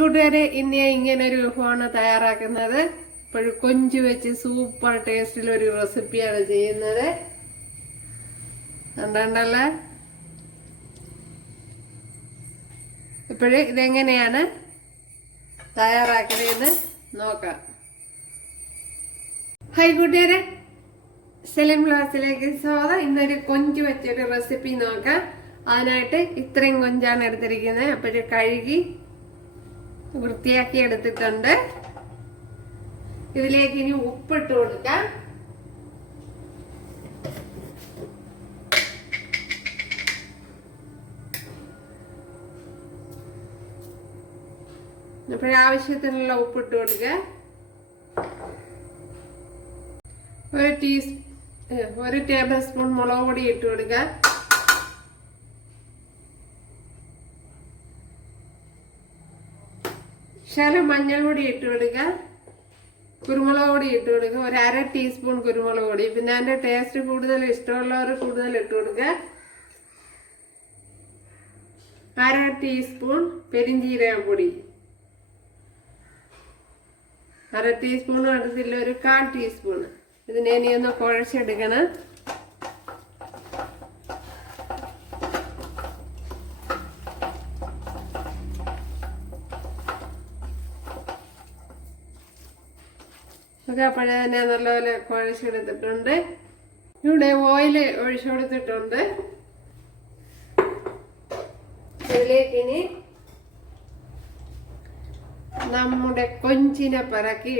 കൂട്ടുകാരെ ഇന്ന് ഇങ്ങനെ ഒരു വിഭവമാണ് തയ്യാറാക്കുന്നത്. ഇപ്പോഴും കൊഞ്ച് വെച്ച് സൂപ്പർ ടേസ്റ്റിൽ ഒരു റെസിപ്പിയാണ് ചെയ്യുന്നത്. കണ്ടല്ലേ ഇപ്പോഴും ഇതെങ്ങനെയാണ് തയ്യാറാക്കുന്നതെന്ന് നോക്കാം. ഹൈ കൂട്ടുകാരെ സെലിം ക്ലാസ്സിലേക്ക് സ്വാഗതം. ഇന്നൊരു കൊഞ്ച് വെച്ചൊരു റെസിപ്പി നോക്കാം. അതിനായിട്ട് ഇത്രയും കൊഞ്ചാണ് എടുത്തിരിക്കുന്നത്. അപ്പോഴ് കഴുകി വൃത്തിയാക്കി എടുത്തിട്ടുണ്ട് ഇതിലേക്ക് ഇനി ഉപ്പിട്ട് കൊടുക്കാം. അപ്പോഴാവശ്യത്തിനുള്ള ഉപ്പിട്ട് കൊടുക്കുക. ഒരു ടീസ് ഒരു ടേബിൾ സ്പൂൺ മുളക് പൊടി ഇട്ട് കൊടുക്കുക. ശകലം പൊടി ഇട്ട് കൊടുക്കുക. കുരുമുളക് പൊടി ഇട്ട് കൊടുക്കുക. ഒരു അര ടീസ്പൂൺ കുരുമുളക് പൊടി. പിന്നെ അതിന്റെ ടേസ്റ്റ് കൂടുതൽ ഇഷ്ടമുള്ളവർ കൂടുതൽ ഇട്ട് കൊടുക്കുക. അര ടീസ്പൂൺ പെരിഞ്ചീരക പൊടി. അര ടീസ്പൂൺ അടുത്തില്ല ഒരു കാൽ ടീസ്പൂൺ ഇതിനെ ഇനി ഒന്ന് കുഴച്ചെടുക്കണം. ഒക്കെ അപ്പോഴേ തന്നെ നല്ലപോലെ കുഴച്ചെടുത്തിട്ടുണ്ട് ഇവിടെ ഓയിൽ ഒഴിച്ചു കൊടുത്തിട്ടുണ്ട്. അതിലേക്ക് ഇനി നമ്മുടെ കൊഞ്ചിനെ പിറക്കി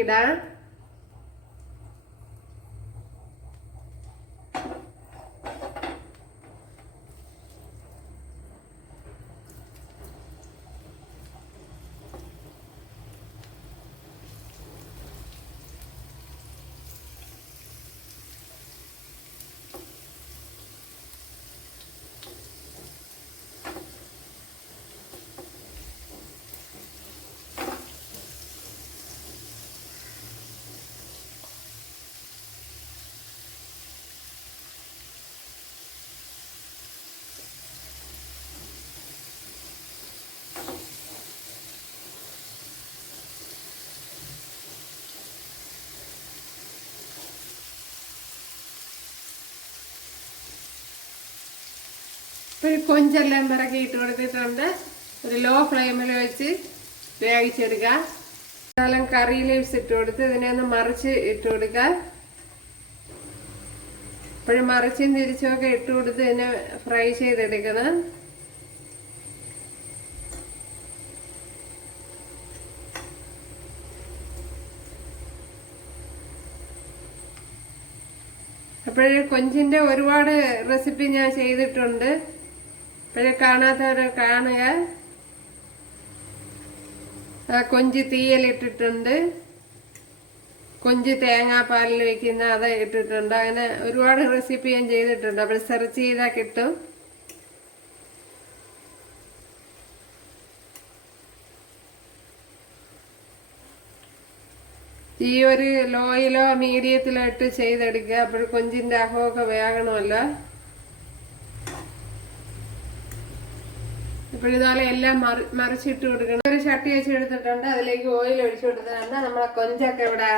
ഒരു കൊഞ്ചെല്ലാം പിറക്കി ഇട്ട് കൊടുത്തിട്ടുണ്ട്. ഒരു ലോ ഫ്ലെയിമിൽ വെച്ച് വേവിച്ചെടുക്കുക ശകലം കറി ലീവ്സ് ഇട്ട് കൊടുത്ത് ഇതിനെ ഒന്ന് മറിച്ച് ഇട്ട് കൊടുക്കുക ഇപ്പോഴും മറിച്ചും തിരിച്ചുമൊക്കെ ഇട്ട് കൊടുത്ത് ഇതിനെ ഫ്രൈ ചെയ്തെടുക്കണം. അപ്പോഴേ കൊഞ്ചിന്റെ ഒരുപാട് റെസിപ്പി ഞാൻ ചെയ്തിട്ടുണ്ട്. അപ്പോഴേ കാണാത്തവരെ കാണുക. കൊഞ്ച് തീയലിട്ടിട്ടുണ്ട് കൊഞ്ച് തേങ്ങാപ്പാലിൽ വയ്ക്കുന്ന അത് ഇട്ടിട്ടുണ്ട്. അങ്ങനെ ഒരുപാട് റെസിപ്പി ഞാൻ ചെയ്തിട്ടുണ്ട്. അപ്പോൾ സെർച്ച് ചെയ്താൽ കിട്ടും. ഈ ഒരു ലോയിലോ മീഡിയത്തിലോ ഇട്ട് ചെയ്തെടുക്കുക. അപ്പോൾ കൊഞ്ചിന്റെ അഹമൊക്കെ ഇപ്പോഴിതാലെ എല്ലാം മറി മറിച്ചിട്ട് കൊടുക്കണം. ഒരു ചട്ടി വെച്ച് എടുത്തിട്ടുണ്ട്. അതിലേക്ക് ഓയിൽ ഒഴിച്ചു കൊടുത്തിട്ടുണ്ട്. നമ്മളെ കൊഞ്ചൊക്കെ ഇവിടെ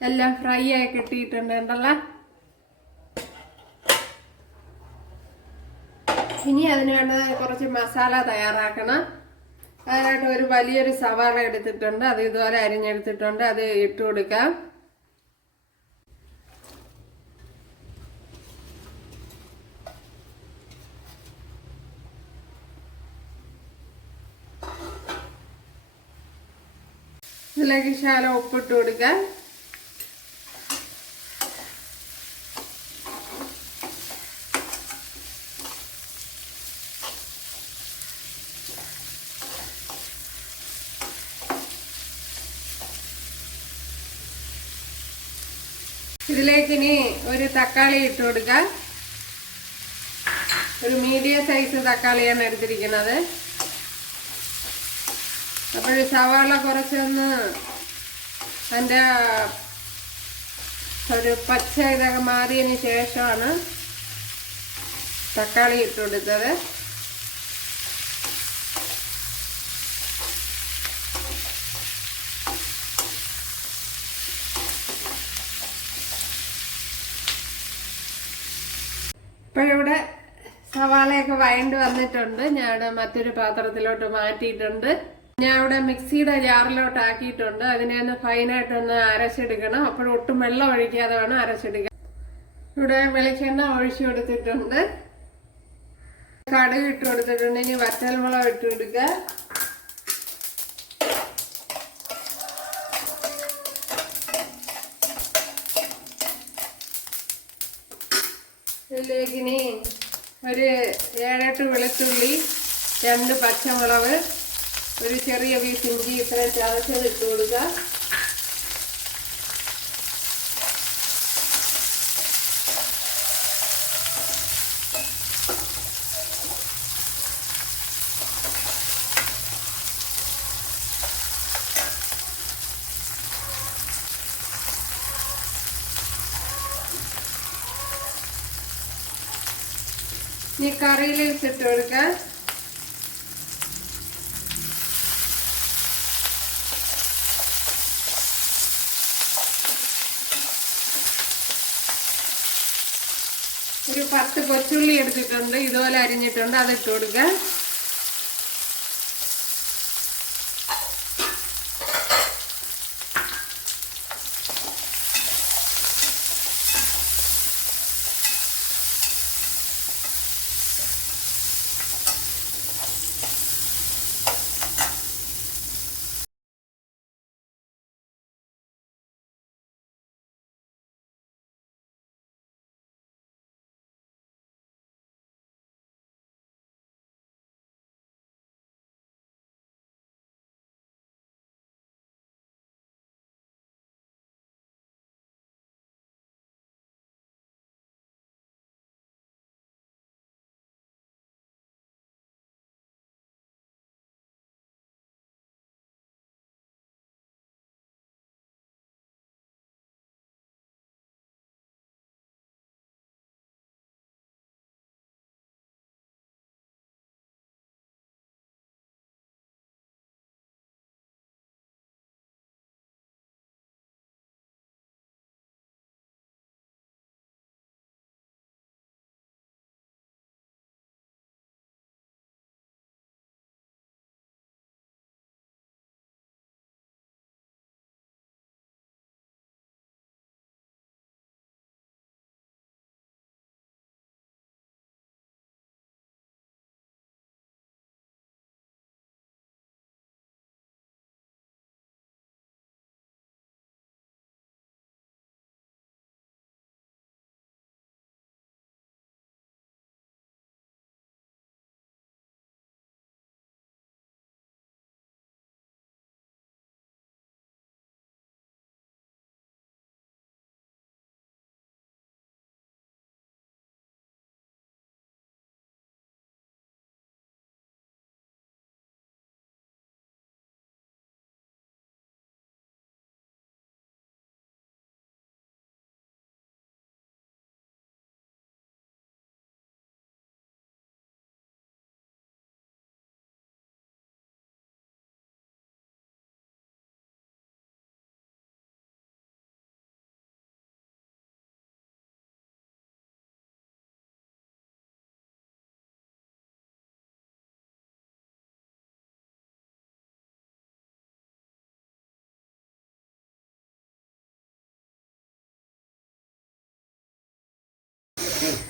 എല്ലാം ഫ്രൈ ആയി കിട്ടിയിട്ടുണ്ട് ഇനി അതിന് വേണ്ടത് കുറച്ച് മസാല തയ്യാറാക്കണം. അതിനായിട്ട് ഒരു വലിയൊരു സവാള എടുത്തിട്ടുണ്ട്. അത് ഇതുപോലെ അരിഞ്ഞെടുത്തിട്ടുണ്ട്. അത് ഇട്ട് കൊടുക്കാം. ഇതിലേക്ക് ശാല ഉപ്പിട്ട് കൊടുക്കാം. ഇതിലേക്ക് ഇനി ഒരു തക്കാളി ഇട്ട് കൊടുക്കാം. ഒരു മീഡിയം സൈസ് തക്കാളിയാണ് എടുത്തിരിക്കുന്നത്. അപ്പോൾ സവാള കുറച്ചൊന്ന് അതിന്റെ ഒരു പച്ച ഇതൊക്കെ മാറിയതിന് ശേഷമാണ് തക്കാളി ഇട്ടുകൊടുത്തത്. ഇപ്പോഴിവിടെ സവാളയൊക്കെ വയണ്ട് വന്നിട്ടുണ്ട്. ഞാൻ മറ്റൊരു പാത്രത്തിലോട്ട് മാറ്റിയിട്ടുണ്ട്. ഞാൻ ഇവിടെ മിക്സിയുടെ ജാറിലോട്ട് ആക്കിയിട്ടുണ്ട് അതിനെ ഒന്ന് ഫൈനായിട്ടൊന്ന് അരച്ചെടുക്കണം. അപ്പോൾ ഒട്ടും വെള്ളം ഒഴിക്കാതെ വേണം അരച്ചെടുക്കാൻ. ഇവിടെ വെളിച്ചെണ്ണ ഒഴിച്ചു കൊടുത്തിട്ടുണ്ട്. കടുക് ഇട്ട് കൊടുത്തിട്ടുണ്ട്. ഇനി വറ്റൽമുളക് ഇട്ട് കൊടുക്കുക. ഇതിലേക്ക് ഇനി ഒരു ഏഴെട്ട് വെളുത്തുള്ളി രണ്ട് പച്ചമുളക് ഒരു ചെറിയ പീസ് ഇഞ്ചി ഇത്ര ചതച്ചത് ഇട്ട് കൊടുക്കുക ഈ കറിയിലേക്ക് ഇട്ട് കൊടുക്കുക പത്ത് കൊച്ചുള്ളി എടുത്തിട്ടുണ്ട് ഇതുപോലെ അരിഞ്ഞിട്ടുണ്ട് അത് ഇട്ട് കൊടുക്കുക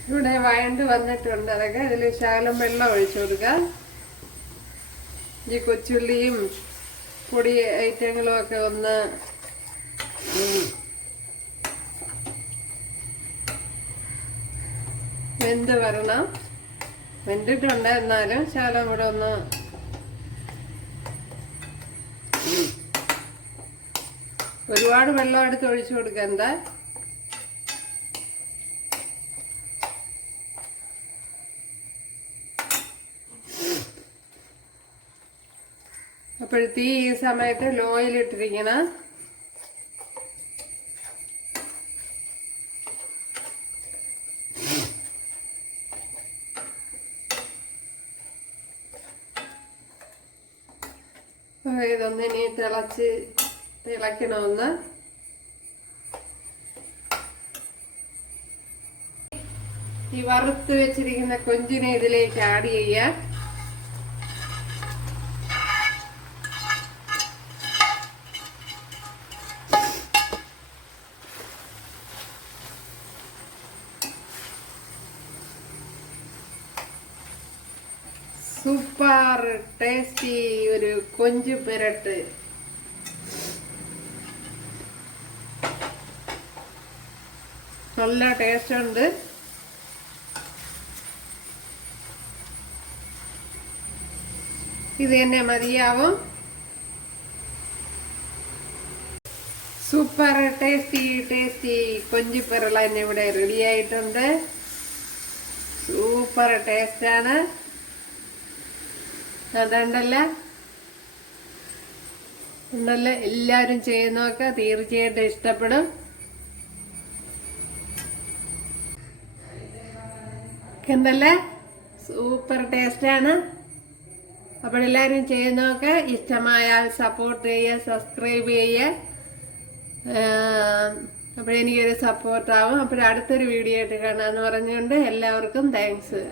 ഇവിടെ വഴണ്ട് വന്നിട്ടുണ്ട്. അതൊക്കെ അതിൽ ശകലം വെള്ളം ഒഴിച്ചു കൊടുക്കുക ഈ കൊച്ചുള്ളിയും പൊടി ഐറ്റങ്ങളും ഒക്കെ ഒന്ന് വെന്ത് വരണം. വെന്തിട്ടുണ്ട് എന്നാലും ശകലം കൂടെ ഒന്ന് ഒരുപാട് വെള്ളം എടുത്ത് ഒഴിച്ചു കൊടുക്കണ്ട. അപ്പോൾ തീ ഈ സമയത്ത് ലോയിലിട്ടിരിക്കണം ഇതൊന്ന് ഇനി തിളച്ച് തിളയ്ക്കണമെന്ന്. ഈ വറുത്ത് വെച്ചിരിക്കുന്ന കൊഞ്ചിനെ ഇതിലേക്ക് ആഡ് ചെയ്യാം. സൂപ്പർ ടേസ്റ്റി ഒരു കൊഞ്ച് പെരട്ട്. നല്ല ടേസ്റ്റ് ഉണ്ട്. ഇത് തന്നെ മതിയാവും. സൂപ്പർ ടേസ്റ്റി ടേസ്റ്റി കൊഞ്ചിപ്പിരള തന്നെ ഇവിടെ റെഡി ആയിട്ടുണ്ട്. സൂപ്പർ ടേസ്റ്റാണ് അതുണ്ടല്ല ഉണ്ടല്ലേ എല്ലാവരും ചെയ്യുന്നതൊക്കെ തീർച്ചയായിട്ടും ഇഷ്ടപ്പെടും. എന്തല്ലേ സൂപ്പർ ടേസ്റ്റാണ്. അപ്പോൾ എല്ലാവരും ചെയ്യുന്നതൊക്കെ ഇഷ്ടമായാൽ സപ്പോർട്ട് ചെയ്യുക സബ്സ്ക്രൈബ് ചെയ്യുക. അപ്പോൾ എനിക്കൊരു സപ്പോർട്ടാവും അപ്പോൾ അടുത്തൊരു വീഡിയോ ആയിട്ട് കാണാമെന്ന് പറഞ്ഞുകൊണ്ട് എല്ലാവർക്കും താങ്ക്സ്